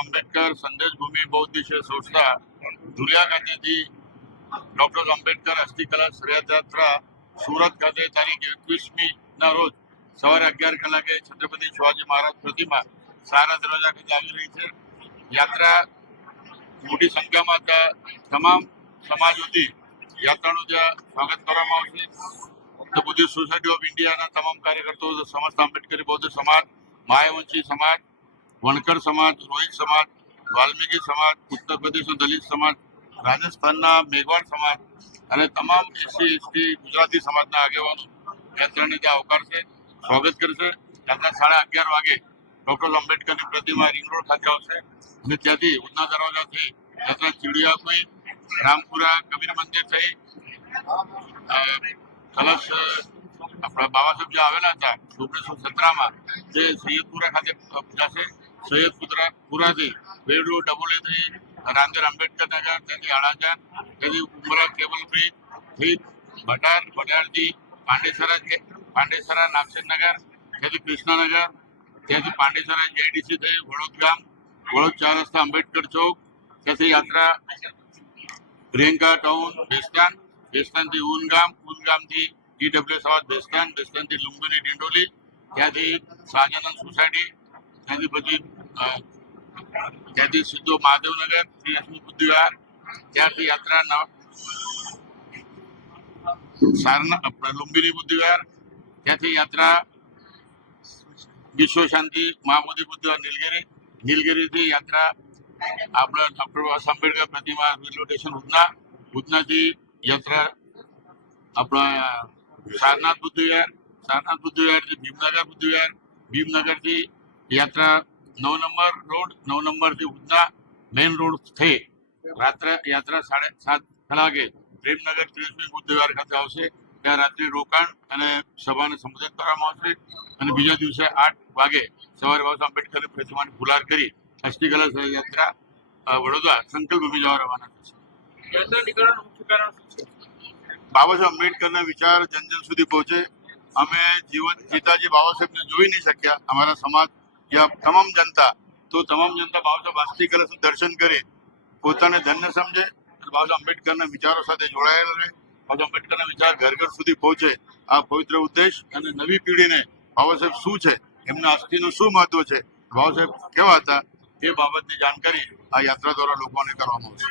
આંબેડકર સંદેશ ભૂમિ બૌદ્ધિક સંસ્થા ધુલિયા ખાતેથી ડોક્ટર આંબેડકર અસ્થિ કલશ રથયાત્રા સુરત ખાતે તારીખ 21મી ના રોજ સવારે 11 કલાકે છત્રપતિ શિવાજી મહારાજ પ્રતિમા સારા દરવાજા ખાતે આવી રહી છે. યાત્રા મોટી સંખ્યામાં તમામ સમાજોથી યાત્રાનું ત્યાં સ્વાગત કરવામાં આવશે. ધ બુદ્ધિસ્ટ સોસાયટી ઓફ ઇન્ડિયાના તમામ કાર્યકર્તાઓ, સમસ્ત આંબેડકરી બૌદ્ધ સમાજ, માયાવંશી સમાજ, વણકર સમાજ, રોહિત સમાજ, વાલ્મીકી સમાજ, ઉત્તર પ્રદેશનો દલિત સમાજ, રાજસ્થાનના મેઘવાળ સમાજ અને તમામ એસસી એસટી ગુજરાતી સમાજના આગેવાનો યાત્રાને ત્યાં આવકારશે, સ્વાગત કરશે. યાત્રા 11:30 વાગે ડોક્ટર આંબેડકરની પ્રતિમા રિંગ રોડ ખાતે આવશે અને ત્યાંથી ઉધના દરવાજાથી યાત્રા ચીડિયાપુઈ, રામપુરા, કબીર મંદિર થઈ કલશ આપણા બાબા સાહેબ જે આવેલા હતા 1917માં તે સૈયદપુરા ખાતે જશે. સૈયદપુરાથી વેડ રોડ ડબોલી થઈ રાંદેર આંબેડકર નગર, ત્યાંથી અડાજણ, ત્યાંથી ઉમરા કેબલ બ્રિજ થઈ ભટારથી પાંડેસરા નાગસેનગર, ત્યાંથી કૃષ્ણનગર, ત્યાંથી પાંડેસરા જેઆઈડીસી થઈ વડોદ 4 રસ્તા આંબેડકર ચોક, ત્યાંથી યાત્રા પ્રિયંકા ટાઉન બેસ્તાનથી ઉનગામથી ઈડબ્લ્યુ સમાજ બેસ્તાનથી લુંબીની ડિંડોલી, ત્યાંથી શાહજાનંદ સોસાયટી, ત્યાંથી સીધો મહાદેવનગર, શ્રી બુદ્ધિવાર, ત્યાંથી યાત્રા લુંબીની બુદ્ધિવાર, ત્યાંથી યાત્રા વિશ્વ શાંતિ મહાબોધિ બુદ્ધિવાર નીલગિરીથી યાત્રા આપણા ડોક્ટર આંબેડકર પ્રતિમા રેલવે સ્ટેશન ઉધનાથી યાત્રા આપણા સારનાથ બુદ્ધિવિહારથી ભીમનગરથી યાત્રા 9 નંબર રોડ, 9 નંબરથી ઉધના મેઇન રોડ થઈ રાત્રે યાત્રા 7:30 કલાકે પ્રેમનગર 30મી બુદ્ધિવાર ખાતે આવશે. ત્યાં રાત્રિ રોકાણ અને સભાને સંબોધિત કરવામાં આવશે અને બીજા દિવસે 8 વાગે સવારે બાબા આંબેડકરની પ્રતિમાની ફુલાર કરી અસ્થિ કલશ યાત્રા વડોદરા સંકલ્પ ભૂમિ જવા રવાના થશે. યાત્રા નીકળવાનું મુખ્ય કારણ શું છે? બાબા સાહેબ આંબેડકરના વિચાર જન સુધી પહોંચે. અમે પિતાજી બાબા સાહેબને જોઈ નહીં શક્યા, અમારા સમાજ યા તમામ જનતા બાબા સાહેબ અસ્થિ કલશનું દર્શન કરી પોતાને ધન્ય સમજે અને બાબા સાહેબ આંબેડકરના વિચારો સાથે જોડાયેલ રહે. બાબા આંબેડકરના વિચાર ઘર ઘર સુધી પહોંચે, આ પવિત્ર ઉદ્દેશ અને નવી પેઢીને બાબા સાહેબ શું છે, એમના અસ્થિનું શું મહત્વ છે, બાબા સાહેબ કેવા હતા એ બાબતની જાણકારી આ યાત્રા દ્વારા લોકોને કરવામાં આવશે.